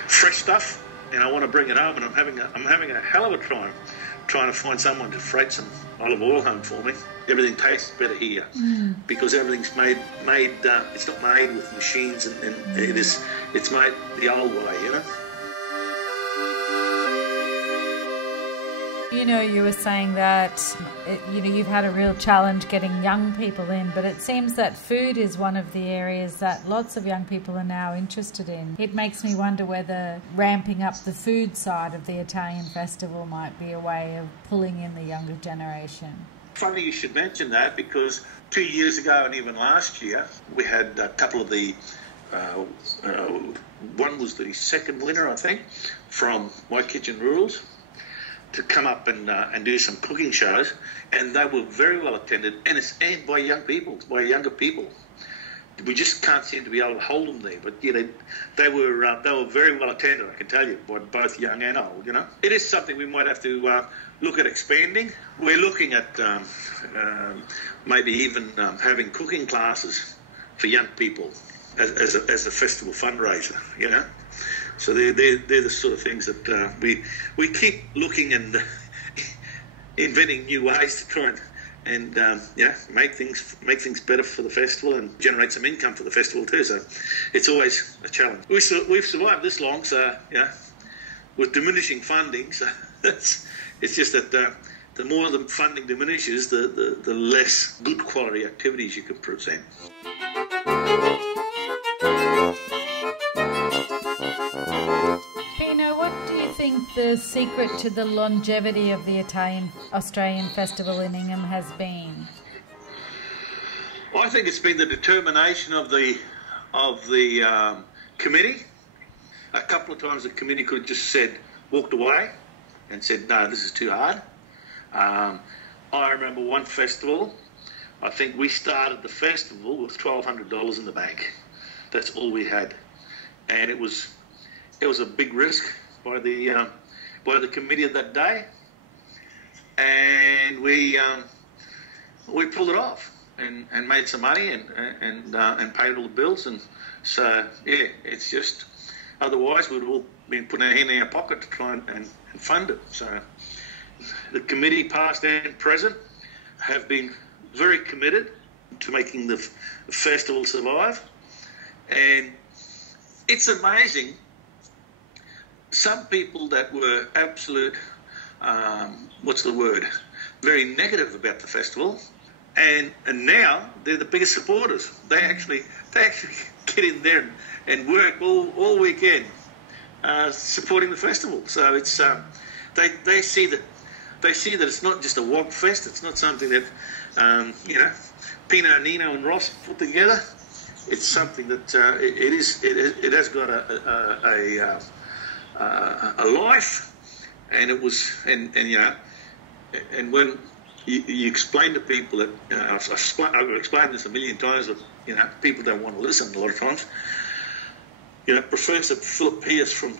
fresh stuff, and I want to bring it home, and I'm having a hell of a time trying to find someone to freight some olive oil home for me. Everything tastes better here because everything's made. It's not made with machines, and it's made the old way, you know. You know, you were saying that, you've had a real challenge getting young people in, but it seems that food is one of the areas that lots of young people are now interested in. It makes me wonder whether ramping up the food side of the Italian festival might be a way of pulling in the younger generation. Funny you should mention that, because 2 years ago and even last year, we had a couple of the, one was the second winner, I think, from My Kitchen Rules, to come up and do some cooking shows, and they were very well attended, and by young people, by younger people. We just can't seem to be able to hold them there, but yeah, they were very well attended, I can tell you, by both young and old. You know, it is something we might have to look at expanding. We're looking at maybe even having cooking classes for young people as a festival fundraiser. You know. So they're the sort of things that we keep looking and inventing new ways to try and make things better for the festival and generate some income for the festival too. So it's always a challenge. We've survived this long, so with diminishing funding. So it's just that the more the funding diminishes, the less good quality activities you can present. Pino, what do you think the secret to the longevity of the Australian Festival in Ingham has been? Well, I think it's been the determination of the committee. A couple of times the committee could have just walked away and said, no, this is too hard. I remember one festival, I think we started the festival with $1,200 in the bank. That's all we had. And it was a big risk by the committee of that day, and we pulled it off and made some money and paid all the bills. And so yeah, it's just otherwise we'd all been putting our hand in our pocket to try and fund it. So the committee, past and present, have been very committed to making the festival survive. And it's amazing, some people that were absolute, very negative about the festival, and now they're the biggest supporters. They actually get in there and work all weekend supporting the festival. So it's they see that it's not just a wok fest. It's not something that Pino, Nino, and Ross put together. It's something that it has got a life, and it was and when you explain to people that I've explained this a million times, but people don't want to listen a lot of times. Professor Philip Pierce from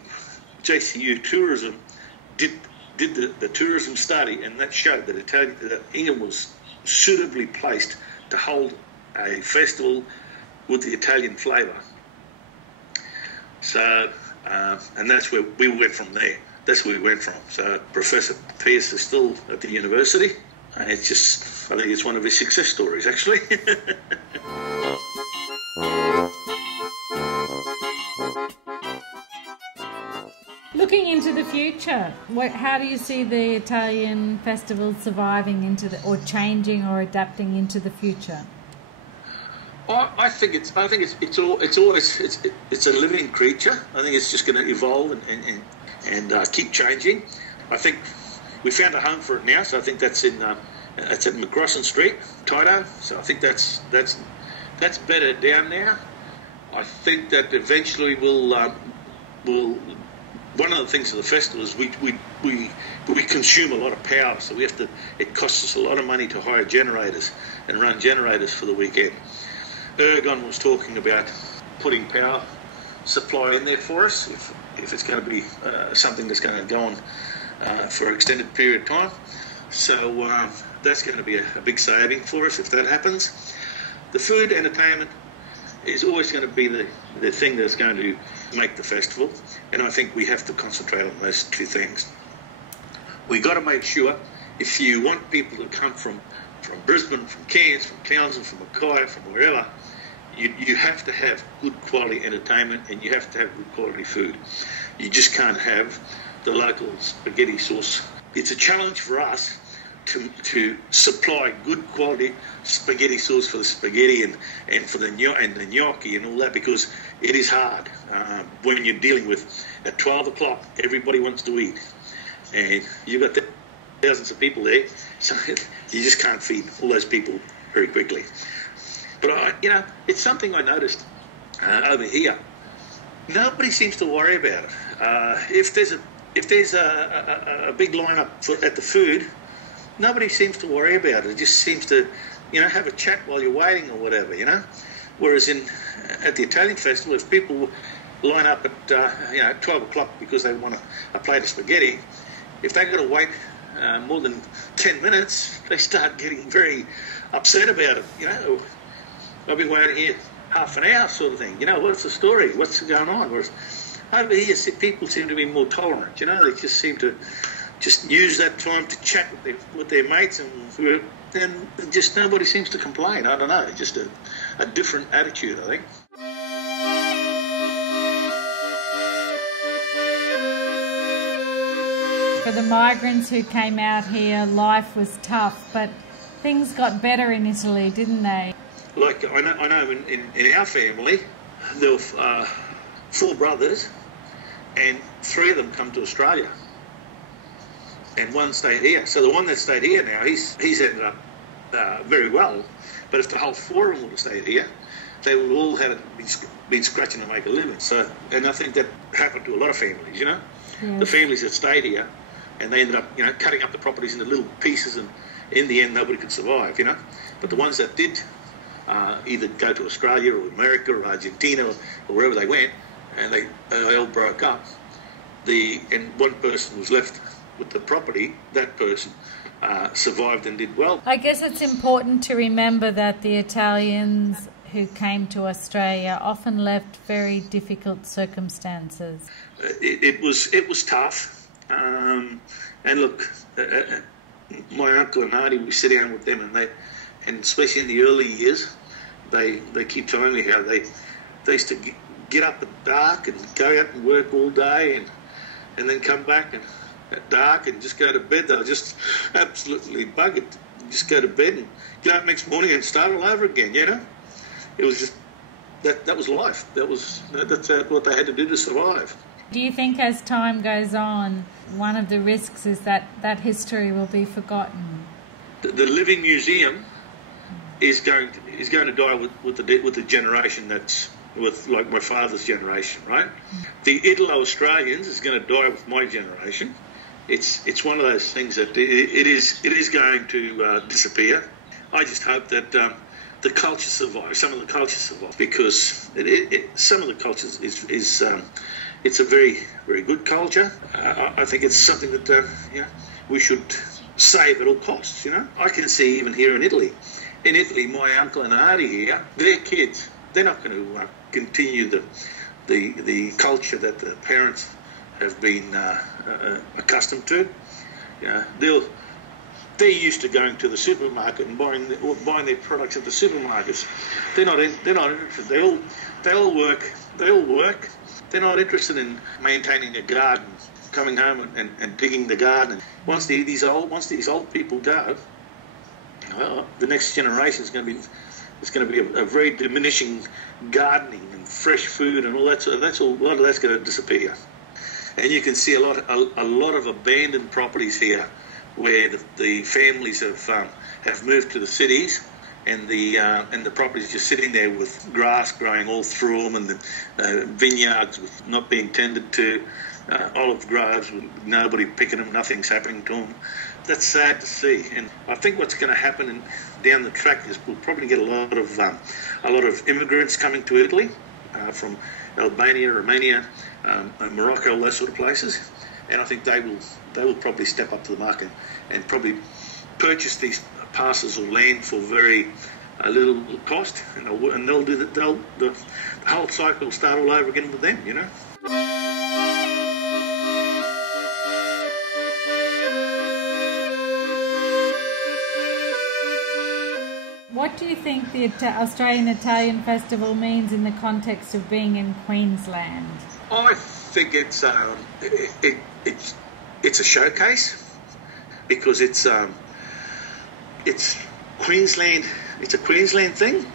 JCU Tourism did the tourism study, and that showed that Ingham was suitably placed to hold a festival with the Italian flavour. So, and that's where we went from there. That's where we went from. So Professor Pierce is still at the university. And I think it's one of his success stories, actually. Looking into the future, how do you see the Italian festival surviving or changing or adapting into the future? I think it's a living creature. I think it's just going to evolve and keep changing. I think we found a home for it now, so I think that's at McCrossan Street, Taito. So I think that's better down now. I think that eventually we'll. One of the things of the festival is we consume a lot of power, so it costs us a lot of money to hire generators and run generators for the weekend. Ergon was talking about putting power supply in there for us if it's going to be something that's going to go on for an extended period of time. So that's going to be a big saving for us if that happens. The food entertainment is always going to be the thing that's going to make the festival, and I think we have to concentrate on those two things. We've got to make sure, if you want people to come from Brisbane, from Cairns, from Townsville, from Mackay, from wherever, you have to have good quality entertainment, and you have to have good quality food. You just can't have the local spaghetti sauce. It's a challenge for us to supply good quality spaghetti sauce for the spaghetti and for the gnocchi and all that, because it is hard when you're dealing with, at 12 o'clock everybody wants to eat, and you've got thousands of people there, so you just can't feed all those people very quickly. But it's something I noticed over here. Nobody seems to worry about it. If there's a big lineup at the food, nobody seems to worry about it. It just seems to, have a chat while you're waiting or whatever, Whereas at the Italian festival, if people line up at 12 o'clock because they want a plate of spaghetti, if they've got to wait more than 10 minutes, they start getting very upset about it. I've been waiting here half an hour, sort of thing. What's the story? What's going on? Whereas over here, people seem to be more tolerant. They just seem to just use that time to chat with their mates, and just nobody seems to complain. I don't know, just a different attitude, I think. For the migrants who came out here, life was tough, but things got better in Italy, didn't they? Like I know in our family, there were 4 brothers, and 3 of them come to Australia, and 1 stayed here. So the one that stayed here now, he's ended up very well. But if the whole 4 of them would have stayed here, they would all have been scratching to make a living. So, and I think that happened to a lot of families. Yeah. The families that stayed here, and they ended up cutting up the properties into little pieces, and in the end nobody could survive. But the ones that did either go to Australia or America or Argentina or wherever they went, and they all broke up. And one person was left with the property. That person survived and did well. I guess it's important to remember that the Italians who came to Australia often left very difficult circumstances. It was tough, and look, my uncle and auntie, we sit down with them, and and especially in the early years, they keep telling me how they used to get up at dark and go out and work all day and then come back and at dark and just go to bed. They were just absolutely buggered. Just go to bed and get up next morning and start all over again, you know? It was just, that was life. That's what they had to do to survive. Do you think as time goes on, one of the risks is that history will be forgotten? The living museum is going to die with the generation that's with like my father's generation, right? The Italo-Australians is going to die with my generation. It's one of those things that it is going to disappear. I just hope that the culture survives. Some of the culture survive because some of the cultures is it's a very, very good culture. I think it's something that we should save at all costs. You know, I can see even here in Italy. In Italy, my uncle and auntie here, their kids, they're not going to continue the culture that the parents have been accustomed to. They're used to going to the supermarket and buying their products at the supermarkets. They're not interested. They all work. They're not interested in maintaining a garden, coming home and digging the garden. Once these old people go, well, the next generation is going to be a very diminishing gardening and fresh food and all that. So a lot of that's going to disappear. And you can see a lot of abandoned properties here, where the families have moved to the cities, and the properties just sitting there with grass growing all through them, and the vineyards with not being tended to, olive groves with nobody picking them, nothing's happening to them. That's sad to see, and I think what's going to happen down the track is we'll probably get a lot of immigrants coming to Italy from Albania, Romania, Morocco, those sort of places, and I think they will probably step up to the market and probably purchase these parcels of land for very little cost, and they'll do the whole cycle will start all over again with them, you know. What do you think the Australian Italian Festival means in the context of being in Queensland? I think it's a showcase because it's Queensland. It's a Queensland thing.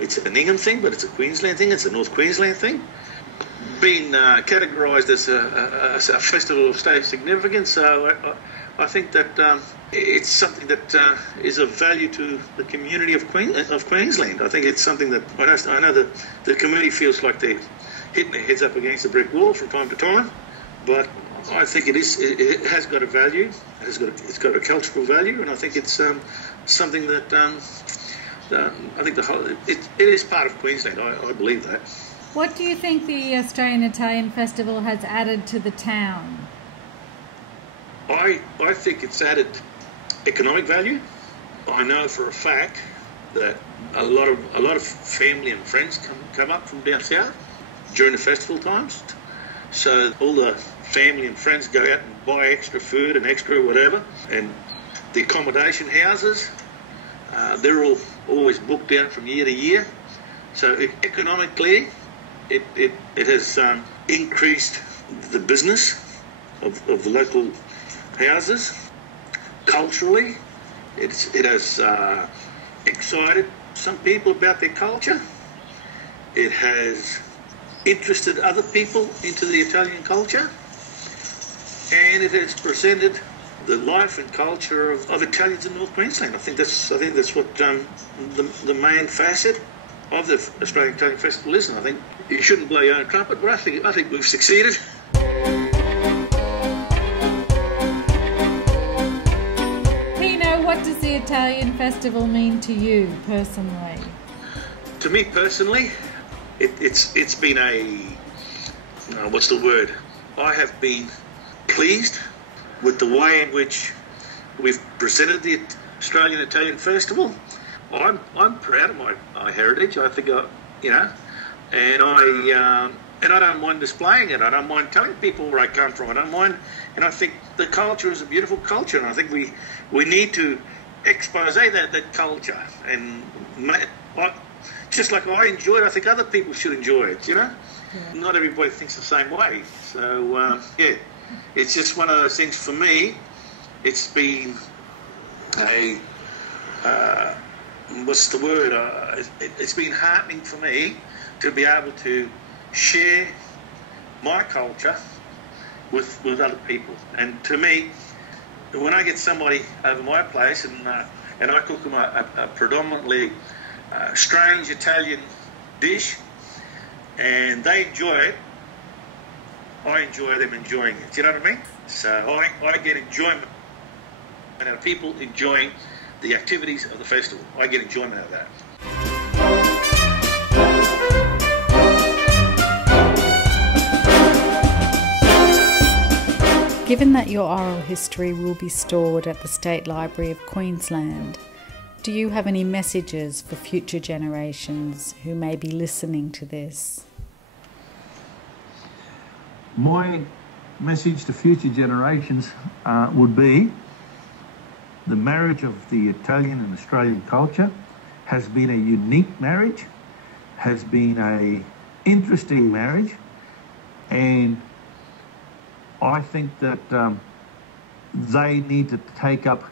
It's an Ingham thing, but it's a Queensland thing. It's a North Queensland thing. Being categorised as a festival of state significance, so I think that it's something that is of value to the community of Queensland. I think it's something that I know that the community feels like they're hitting their heads up against a brick wall from time to time, but I think it has got a value. It's got a cultural value, and I think it's something that I think it is part of Queensland. I believe that. What do you think the Australian Italian Festival has added to the town? I think it's added economic value. I know for a fact that a lot of family and friends come up from down south during the festival times. So all the family and friends go out and buy extra food and extra whatever. And the accommodation houses, they're all always booked out from year to year. So economically, it has increased the business of the local houses. Culturally, it has excited some people about their culture. It has interested other people into the Italian culture, and it has presented the life and culture of Italians in North Queensland. I think that's what the main facet of the Australian Italian Festival is, and I think you shouldn't blow your own trumpet, but I think we've succeeded. Pino, what does the Italian Festival mean to you personally? To me personally, it's been what's the word? I have been pleased with the way in which we've presented the Australian Italian Festival. I'm proud of my heritage. I think and I don't mind displaying it. I don't mind telling people where I come from. I don't mind, and I think the culture is a beautiful culture, and I think we need to expose that culture, and just like I enjoy it, I think other people should enjoy it. You know, not everybody thinks the same way. So it's just one of those things for me. It's been a what's the word? It's been heartening for me to be able to share my culture with other people. And to me, when I get somebody over my place and I cook them a predominantly strange Italian dish, and they enjoy it, I enjoy them enjoying it. Do you know what I mean? So I get enjoyment out of people enjoying the activities of the festival. I get enjoyment out of that. Given that your oral history will be stored at the State Library of Queensland, do you have any messages for future generations who may be listening to this? My message to future generations would be the marriage of the Italian and Australian culture has been a unique marriage, has been a interesting marriage, and I think that they need to take up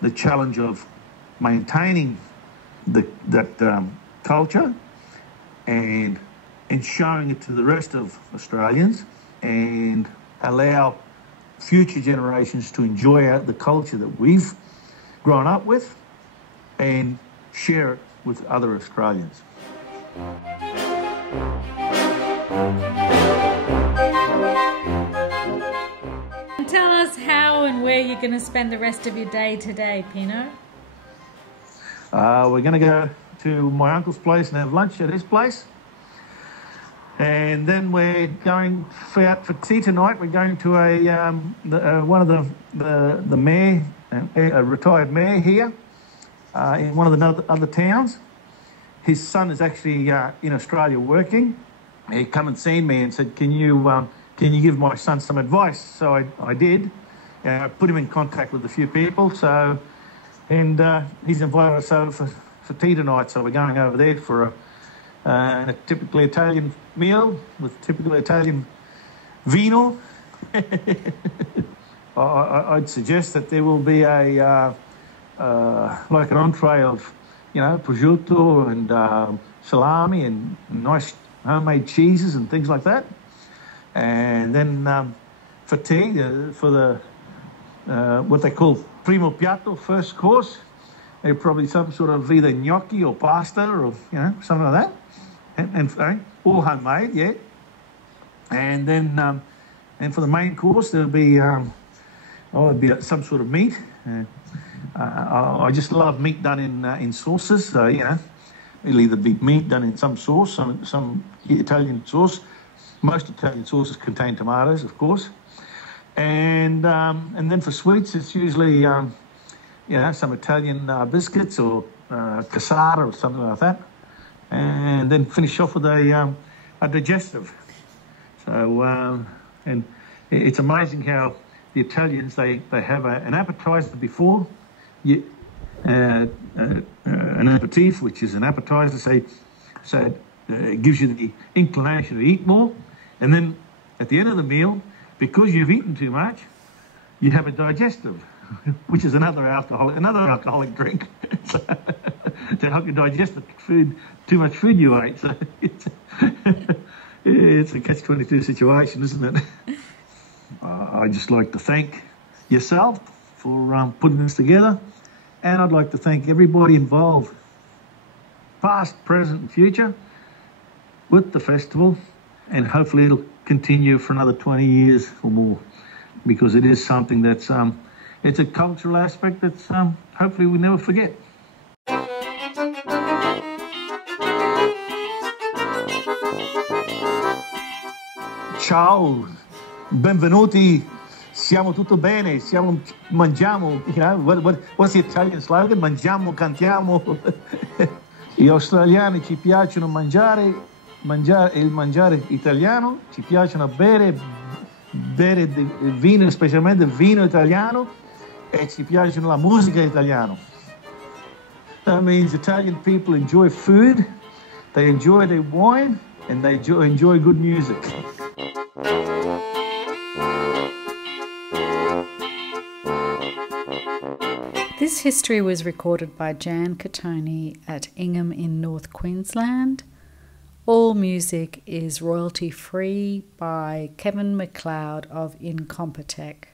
the challenge of maintaining that culture and showing it to the rest of Australians, and allow future generations to enjoy the culture that we've grown up with and share it with other Australians. Tell us how and where you're going to spend the rest of your day today, Pino. We're going to go to my uncle's place and have lunch at his place. And then we're going out for tea tonight. We're going to one of the mayor, a retired mayor here in one of the other towns. His son is actually in Australia working. He come and seen me and said, "Can you give my son some advice?" So I did. I put him in contact with a few people. So, and he's invited us over for tea tonight. So we're going over there for a typically Italian meal with typical Italian vino. I'd suggest that there will be a like an entree of, prosciutto and salami and nice homemade cheeses and things like that. And then for tea, for the what they call primo piatto, first course, there's probably some sort of either gnocchi or pasta or something like that. And all homemade, yeah. And then, and for the main course, there'll be, some sort of meat. I just love meat done in sauces. So it'll either be meat done in some sauce, some Italian sauce. Most Italian sauces contain tomatoes, of course. And then for sweets, it's usually some Italian biscuits or cassata or something like that. And then finish off with a digestive. So, and it's amazing how the Italians, they have an appetizer before, an aperitif, which is an appetizer, so it gives you the inclination to eat more. And then at the end of the meal, because you've eaten too much, you have a digestive, which is another alcoholic drink. To help you digest the food, too much food you ate. So it's a catch-22 situation, isn't it? I'd just like to thank yourself for putting this together, and I'd like to thank everybody involved, past, present and future, with the festival, and hopefully it'll continue for another 20 years or more, because it is something that's it's a cultural aspect that's hopefully we never forget. Ciao, benvenuti, siamo tutto bene, mangiamo, what's the Italian slogan? Mangiamo, cantiamo. Gli australiani ci piacciono mangiare il mangiare italiano, ci piacciono bere vino, specialmente vino italiano, e ci piacciono la musica italiana. That means Italian people enjoy food, they enjoy their wine, and they enjoy good music. This history was recorded by Jan Cattoni at Ingham in North Queensland. All music is royalty-free by Kevin MacLeod of Incompetech.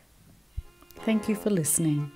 Thank you for listening.